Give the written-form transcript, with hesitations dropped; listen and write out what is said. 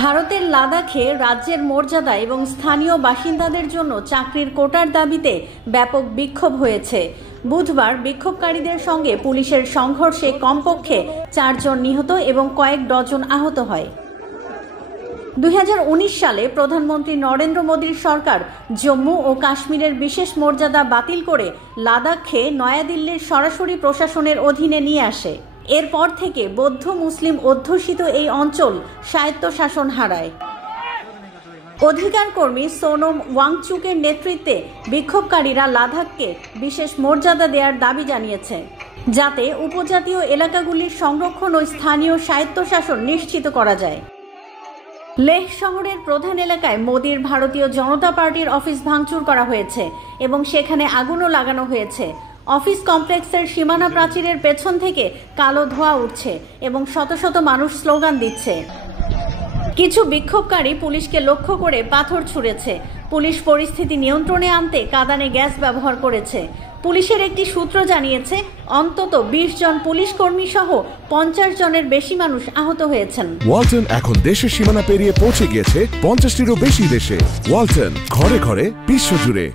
ভারতের লাদাখে রাজ্যের মর্যাদা এবং স্থানীয় বাসিন্দাদের জন্য চাকরির কোটার দাবিতে ব্যাপক বিক্ষোভ হয়েছে। বুধবার বিক্ষোভকারীদের সঙ্গে পুলিশের সংঘর্ষে কমপক্ষে 4 জন নিহত এবং কয়েক ডজন আহত হয়। 2019 সালে প্রধানমন্ত্রী নরেন্দ্র মোদীর সরকার জম্মু ও কাশ্মীরের বিশেষ মর্যাদা বাতিল করে লাদাখকে নয়াদিল্লির সরাসরি প্রশাসনের অধীনে নিয়ে আসে। এরপর থেকে বৌদ্ধ মুসলিম অধ্যুষিত এই অঞ্চল স্বায়ত্তশাসন হারায়। অধিকার কর্মী সোনম ওয়াংচুকের নেতৃত্বে বিক্ষোভকারীরা লাদাখকে বিশেষ মর্যাদা দেওয়ার দাবি জানিয়েছে, যাতে উপজাতীয় এলাকাগুলির সংরক্ষণ ও স্থানীয় স্বায়ত্তশাসন নিশ্চিত করা যায়। লেহ শহরের প্রধান এলাকায় মোদির ভারতীয় জনতা পার্টির অফিস ভাঙচুর করা হয়েছে এবং সেখানে আগুনও লাগানো হয়েছে। অফিস কমপ্লেক্সের সীমানা প্রাচীরের পেছন থেকে কালো ধোঁয়া উঠছে এবং শত শত মানুষ স্লোগান দিচ্ছে। কিছু বিক্ষোভকারী পুলিশকে লক্ষ্য করে পাথর ছুঁড়েছে। পুলিশ পরিস্থিতি নিয়ন্ত্রণে আনতে কাঁদানে গ্যাস ব্যবহার করেছে। পুলিশের একটি সূত্র জানিয়েছে অন্তত 20 জন পুলিশ কর্মী সহ 50 জনের বেশি মানুষ আহত হয়েছেন। ওয়ালটন এখন দেশের সীমানা পেরিয়ে পৌঁছে গিয়েছে 50টিরও বেশি দেশে। ওয়ালটন, ঘরে ঘরে বিশ্বজুড়ে।